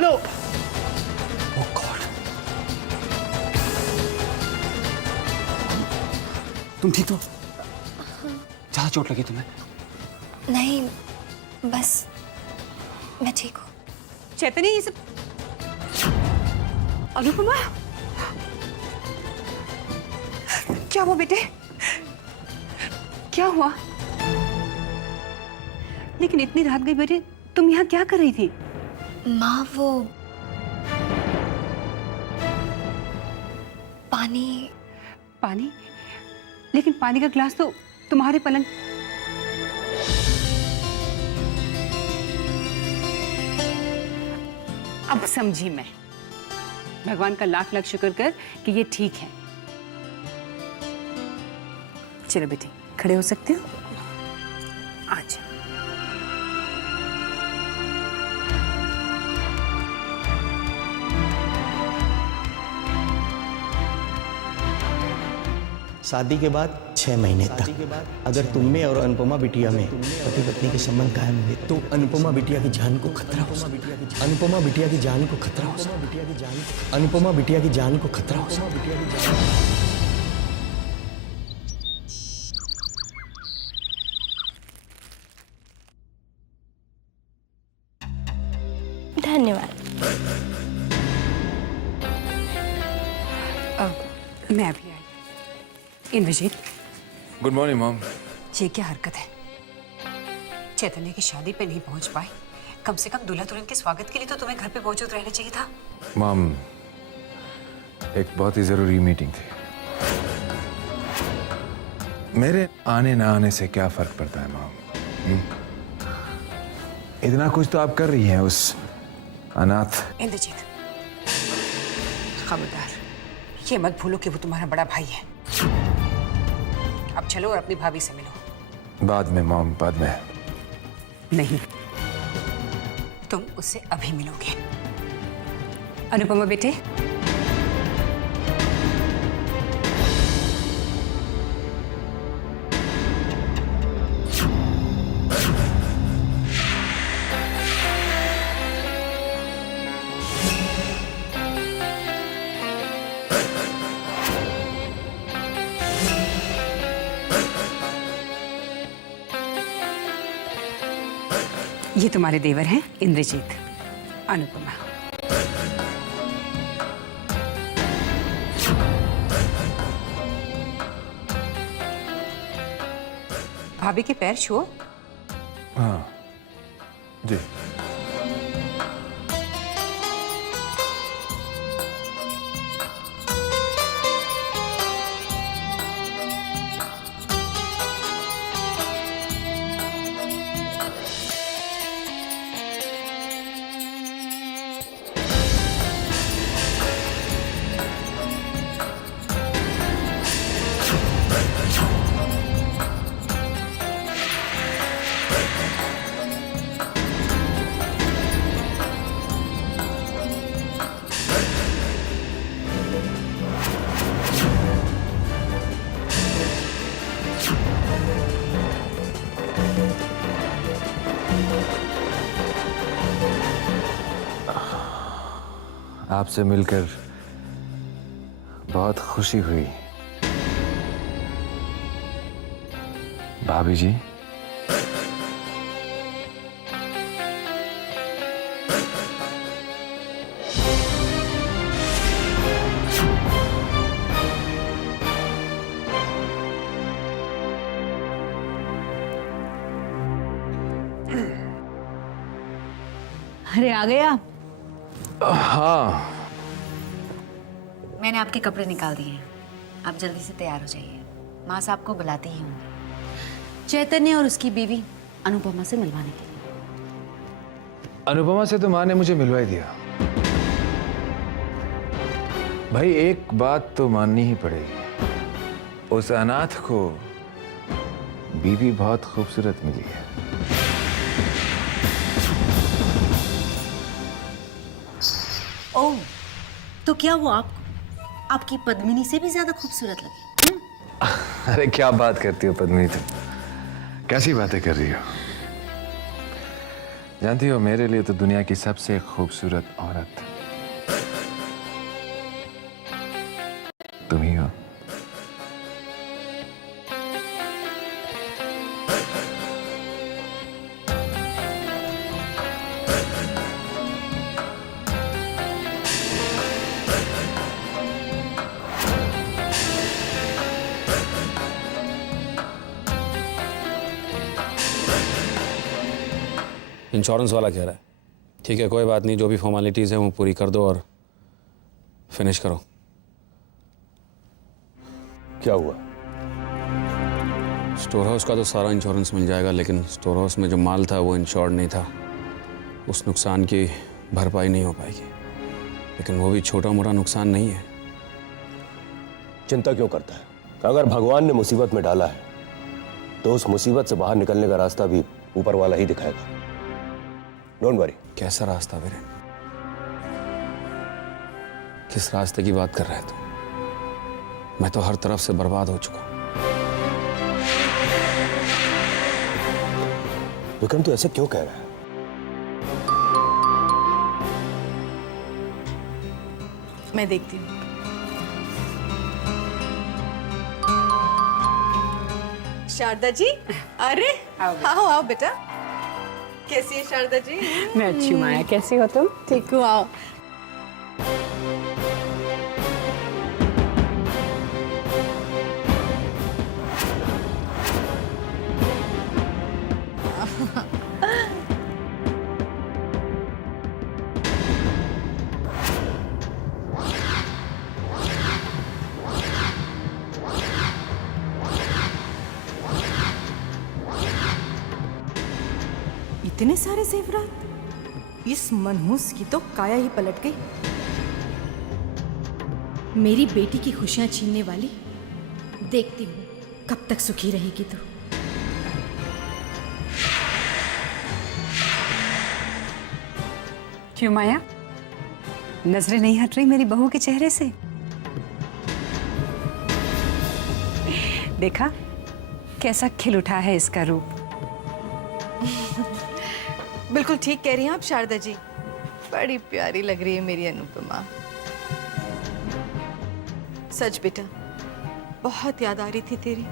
Hello. ओह God, तुम ठीक हो? ज्यादा चोट लगी तुम्हें? नहीं, बस मैं ठीक हूँ। चैतन्य, ये सब अनुपमा, क्या हुआ बेटे? क्या हुआ? लेकिन इतनी रात गई बेटे, तुम यहाँ क्या कर रही थी? माँ, वो पानी। पानी? लेकिन पानी का ग्लास तो तुम्हारे पलंग। अब समझी मैं। भगवान का लाख लाख शुक्र कर कि ये ठीक है। चलो बेटी, खड़े हो सकते हो? आज शादी के बाद 6 महीने तक अगर तुम में और अनुपमा बिटिया में पति पत्नी के संबंध कायम हुए तो अनुपमा बिटिया की जान को खतरा हो सकता है। अनुपमा बिटिया की जान को खतरा हो सकता है। अनुपमा बिटिया की जान को खतरा हो सकता है। धन्यवाद। मैं अभी आई। Indrajeet, good morning mom. ये क्या हरकत है? चैतन्य की शादी पे नहीं पहुंच पाए, कम से कम दूल्हा दुल्हन के स्वागत के लिए तो तुम्हें घर पे मौजूद रहना चाहिए था। मॉम, एक बहुत ही जरूरी मीटिंग थी। मेरे आने ना आने से क्या फर्क पड़ता है मॉम? इतना कुछ तो आप कर रही हैं उस अनाथ। इंद्रजीत, खबरदार, ये मत भूलो कि वो तुम्हारा बड़ा भाई है। अब चलो और अपनी भाभी से मिलो। बाद में मॉम, बाद में। नहीं, तुम उससे अभी मिलोगे। अनुपमा बेटे, ये तुम्हारे देवर हैं इंद्रजीत, अनुपमा। भाभी के पैर छुओ। हाँ जी। आपसे मिलकर बहुत खुशी हुई भाभी जी। अरे आ गए आप? हाँ, मैंने आपके कपड़े निकाल दिए हैं, आप जल्दी से तैयार हो जाइए। माँ साहब को बुलाते ही होंगे चैतन्य और उसकी बीवी अनुपमा से मिलवाने के लिए। अनुपमा से तो माँ ने मुझे मिलवा ही दिया। भाई एक बात तो माननी ही पड़ेगी, उस अनाथ को बीवी बहुत खूबसूरत मिली है। ओह, तो क्या वो आपकी पद्मिनी से भी ज्यादा खूबसूरत लगे? अरे क्या बात करती हो पद्मिनी, तुम कैसी बातें कर रही हो? जानती हो, मेरे लिए तो दुनिया की सबसे खूबसूरत औरत तुम ही हो। इंश्योरेंस वाला कह रहा है ठीक है, कोई बात नहीं, जो भी फॉर्मेलिटीज़ हैं वो पूरी कर दो और फिनिश करो। क्या हुआ? स्टोर हाउस का तो सारा इंश्योरेंस मिल जाएगा, लेकिन स्टोर हाउस में जो माल था वो इंश्योर्ड नहीं था। उस नुकसान की भरपाई नहीं हो पाएगी, लेकिन वो भी छोटा मोटा नुकसान नहीं है। चिंता क्यों करता है? अगर भगवान ने मुसीबत में डाला है तो उस मुसीबत से बाहर निकलने का रास्ता भी ऊपर वाला ही दिखाएगा। Don't worry. कैसा रास्ता वीरेन? किस रास्ते की बात कर रहे हैं तुम? मैं तो हर तरफ से बर्बाद हो चुका हूं। विक्रम, तू ऐसे क्यों कह रहा है? मैं देखती हूँ। शारदा जी, अरे आओ आओ बेटा। कैसी है शारदा जी? मैं अच्छी हूँ माया, कैसी हो तुम? ठीक हूँ, आओ। इतने सारे जेवरात, इस मनहूस की तो काया ही पलट गई। मेरी बेटी की खुशियां छीनने वाली, देखती हूँ कब तक सुखी रहेगी तू। क्यों माया, नजरें नहीं हट रही मेरी बहू के चेहरे से? देखा कैसा खिल उठा है इसका रूप। बिल्कुल ठीक कह रही हैं आप शारदा जी, बड़ी प्यारी लग रही है मेरी अनुपमा। सच बेटा, बहुत याद आ रही थी तेरी।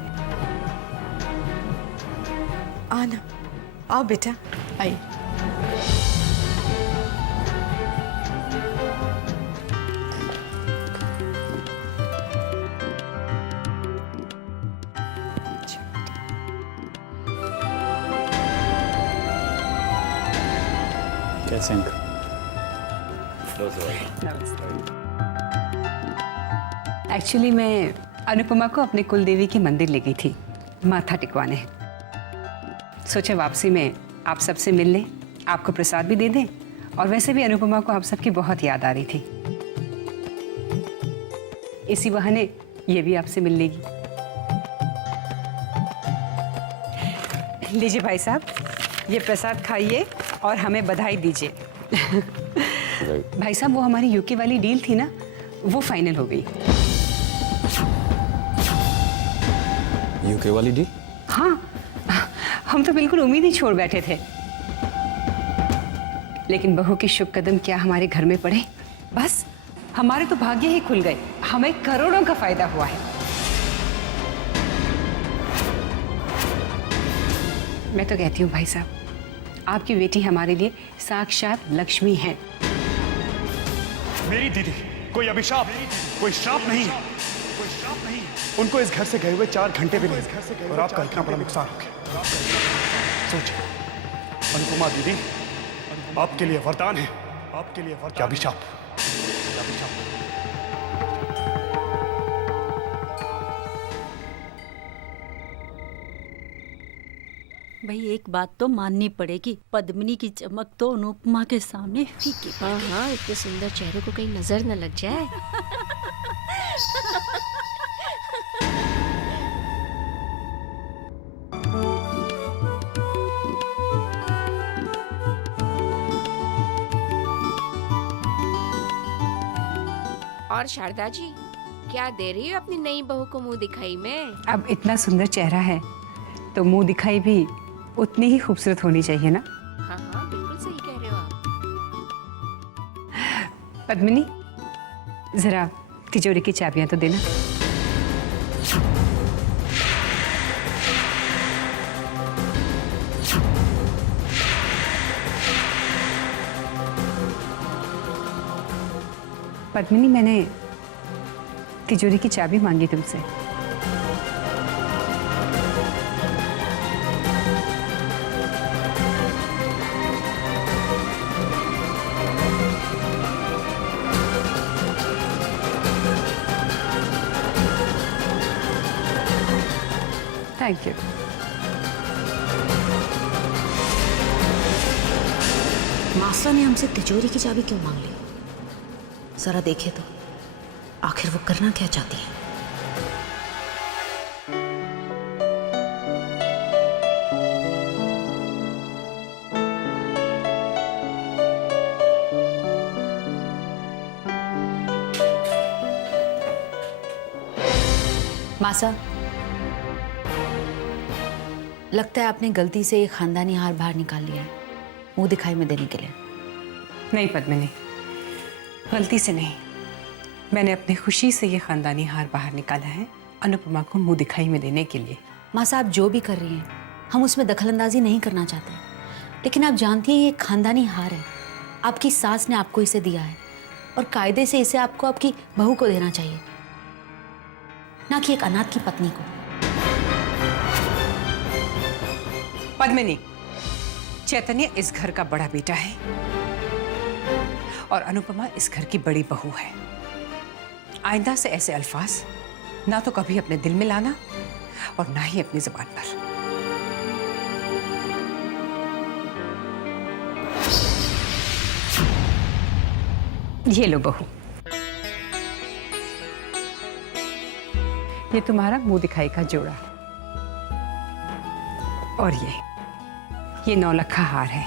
आना, आओ बेटा, आइए। कैसे हैं? एक्चुअली मैं अनुपमा को अपने कुलदेवी के मंदिर ले गई थी माथा टिकवाने। सोचे वापसी में आप सबसे मिल लें, आपको प्रसाद भी दे दें, और वैसे भी अनुपमा को आप सबकी बहुत याद आ रही थी। इसी बहाने ये भी आपसे मिल लेगी। लीजिए भाई साहब, ये प्रसाद खाइए और हमें बधाई दीजिए। भाई साहब, वो हमारी यूके वाली डील थी ना, वो फाइनल हो गई। यूके वाली डील? हाँ, हम तो बिल्कुल उम्मीद ही छोड़ बैठे थे, लेकिन बहू के शुभ कदम क्या हमारे घर में पड़े, बस हमारे तो भाग्य ही खुल गए। हमें करोड़ों का फायदा हुआ है। मैं तो कहती हूँ भाई साहब, आपकी बेटी हमारे लिए साक्षात लक्ष्मी है। मेरी दीदी कोई अभिशाप, कोई श्राप नहीं है। उनको इस घर से गए हुए 4 घंटे भी नहीं, और आपका इतना बड़ा नुकसान हो गया। सोचिए, अनुपमा दीदी आपके लिए वरदान है, आपके लिए वरदान, क्या अभिशाप। भाई एक बात तो माननी पड़ेगी, पद्मिनी की चमक तो अनुपमा के सामने फीकी। हाँ हाँ, इतने सुंदर चेहरे को कहीं नजर न लग जाए। और शारदा जी, क्या दे रही हो अपनी नई बहू को मुंह दिखाई में? अब इतना सुंदर चेहरा है तो मुंह दिखाई भी उतनी ही खूबसूरत होनी चाहिए ना। हाँ हाँ, बिल्कुल पद्मिनी, जरा तिजोरी की चाबियां तो देना। पद्मिनी, मैंने तिजोरी की चाबी मांगी तुमसे। Thank you. मास्टर ने हमसे तिजोरी की चाबी क्यों मांग ली? जरा देखे तो आखिर वो करना क्या चाहती है। मासा, लगता है आपने गलती से ये खानदानी हार बाहर निकाल लिया है मुंह दिखाई में देने के लिए। नहीं पद्मिनी, गलती से नहीं, मैंने अपनी खुशी से ये खानदानी हार बाहर निकाला है अनुपमा को मुंह दिखाई में देने के लिए। माँ साहब जो भी कर रही हैं हम उसमें दखलंदाजी नहीं करना चाहते, लेकिन आप जानती हैं ये खानदानी हार है, आपकी सास ने आपको इसे दिया है और कायदे से इसे आपको आपकी बहू को देना चाहिए, ना कि एक अनाथ की पत्नी को। पद्मिनी, चैतन्य इस घर का बड़ा बेटा है और अनुपमा इस घर की बड़ी बहू है। आइंदा से ऐसे अल्फाज ना तो कभी अपने दिल में लाना और ना ही अपनी जुबान पर। ये लो बहू, ये तुम्हारा मुंह दिखाई का जोड़ा और ये 9 लखा हार है।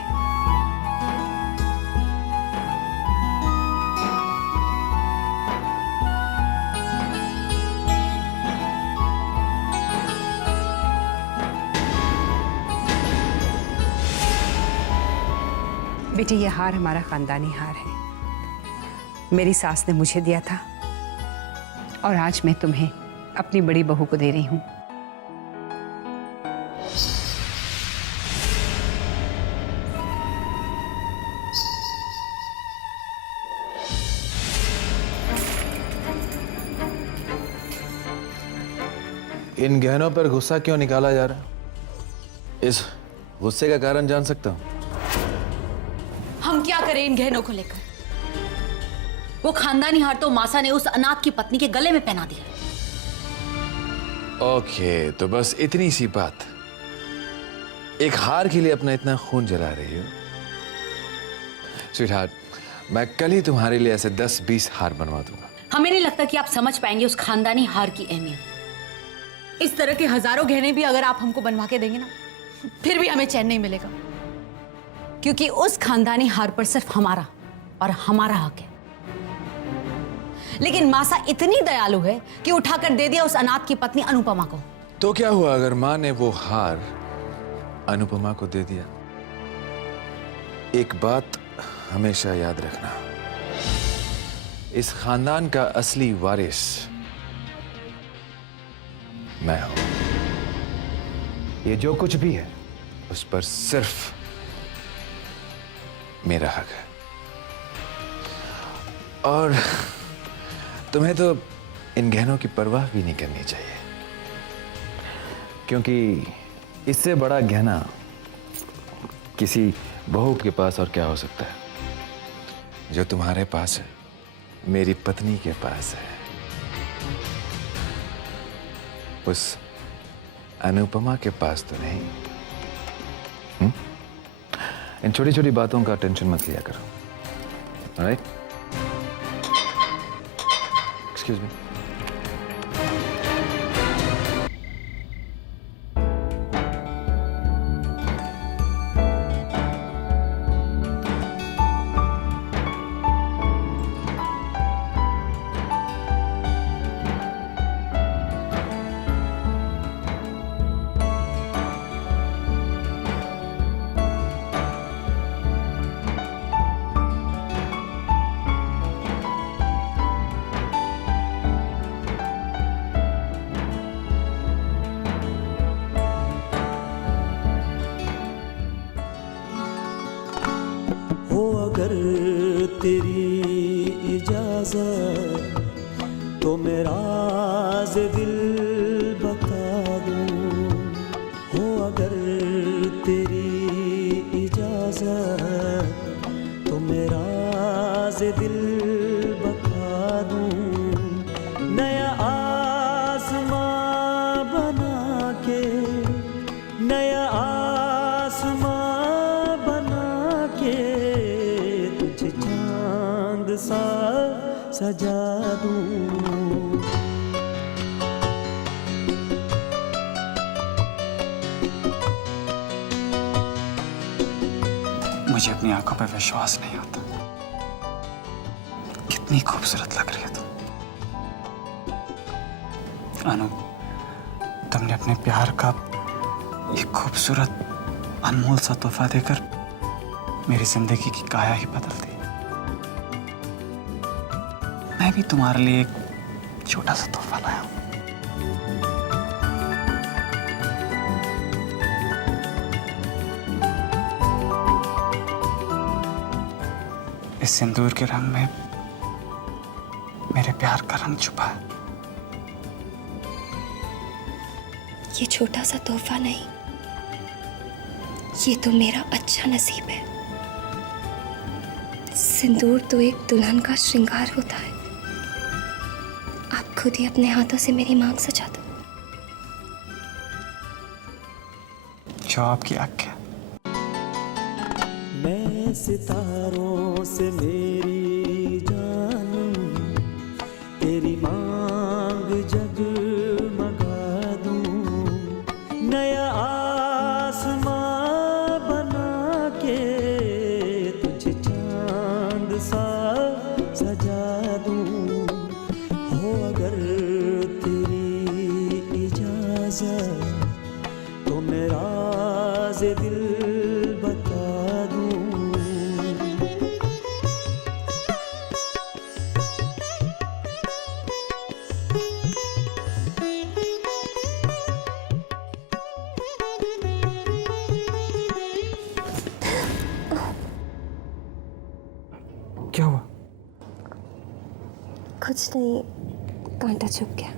बेटी, ये हार हमारा खानदानी हार है, मेरी सास ने मुझे दिया था और आज मैं तुम्हें अपनी बड़ी बहू को दे रही हूं। इन गहनों पर गुस्सा क्यों निकाला जा रहा है? इस गुस्से का कारण जान सकता हूं? हम क्या करें इन गहनों को लेकर? वो खानदानी हार तो मासा ने उस अनाथ की पत्नी के गले में पहना दिया। ओके, तो बस इतनी सी बात। एक हार के लिए अपना इतना खून जला रही हो? स्वीटहार्ट, मैं कल ही तुम्हारे लिए ऐसे 10-20 हार बनवा दूंगा। हमें नहीं लगता कि आप समझ पाएंगे उस खानदानी हार की अहमियत। इस तरह के हजारों गहने भी अगर आप हमको बनवा के देंगे ना, फिर भी हमें चैन नहीं मिलेगा, क्योंकि उस खानदानी हार पर सिर्फ हमारा और हमारा हक है। लेकिन मासा इतनी दयालु है कि उठाकर दे दिया उस अनाथ की पत्नी अनुपमा को। तो क्या हुआ अगर मां ने वो हार अनुपमा को दे दिया? एक बात हमेशा याद रखना, इस खानदान का असली वारिस मैं हूं। ये जो कुछ भी है उस पर सिर्फ मेरा हक है। और तुम्हें तो इन गहनों की परवाह भी नहीं करनी चाहिए, क्योंकि इससे बड़ा गहना किसी बहू के पास और क्या हो सकता है? जो तुम्हारे पास है, मेरी पत्नी के पास है, उस अनुपमा के पास तो नहीं। इन छोटी छोटी बातों का टेंशन मत लिया करो। ऑलराइट? Excuse me. अगर तेरी इजाजत तो मेरा दिल बता दूं, हो अगर तेरी इजाजत तो मेरा दिल बता दूं। नया आसमां बना के, नया आसमां बना के तुझे चांद सा सजा दूं। मुझे अपनी आंखों पर विश्वास नहीं होता। कितनी खूबसूरत लग रही है तुम। अनु, तुमने अपने प्यार का ये खूबसूरत अनमोल सा तोहफा देकर मेरी जिंदगी की काया ही बदल दी। मैं भी तुम्हारे लिए एक छोटा सा तोहफा लाया हूं। इस सिंदूर के रंग में मेरे प्यार का रंग छुपा है। ये छोटा सा तोहफा नहीं, ये तो मेरा अच्छा नसीब है। सिंदूर तो एक दुल्हन का श्रृंगार होता है। आप खुद ही अपने हाथों से मेरी मांग सजा दो। जो आपकी आज्ञा। मैं सितारों से मेरी जानूं, तेरी मांग जगमगा दूं। नया आसमां बना के तुझे चांद सा सजा दूं, हो अगर तेरी इजाजत तो मेरा दिल बता दूं। क्या हुआ? कुछ नहीं, कांटा चुभ गया।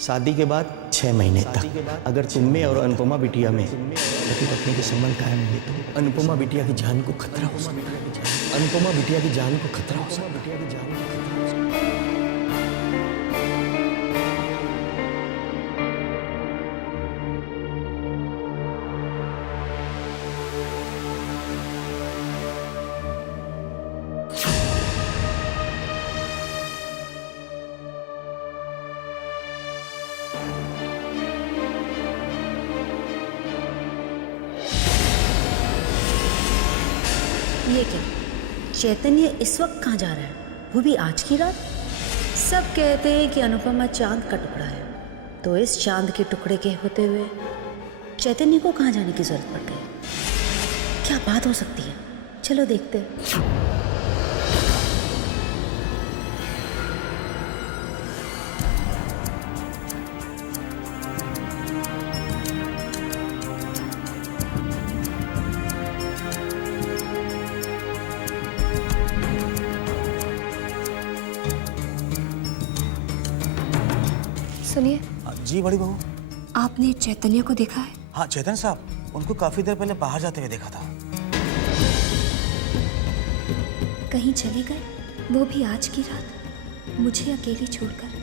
शादी के बाद 6 महीने तक अगर तुम में और अनुपमा बिटिया में पति पत्नी के संबंध कायम हुए तो अनुपमा बिटिया की जान को खतरा हो सकता है। अनुपमा बिटिया की जान को खतरा हो सकता है। ये क्या, चैतन्य इस वक्त कहाँ जा रहा है, वो भी आज की रात? सब कहते हैं कि अनुपमा चांद का टुकड़ा है, तो इस चांद के टुकड़े के होते हुए चैतन्य को कहाँ जाने की जरूरत पड़ गई? क्या बात हो सकती है, चलो देखते हैं। सुनिए। जी बड़ी बहू। आपने चैतन्य को देखा है? हाँ चैतन्य साहब, उनको काफी देर पहले बाहर जाते हुए देखा था। कहीं चले गए, वो भी आज की रात, मुझे अकेली छोड़कर।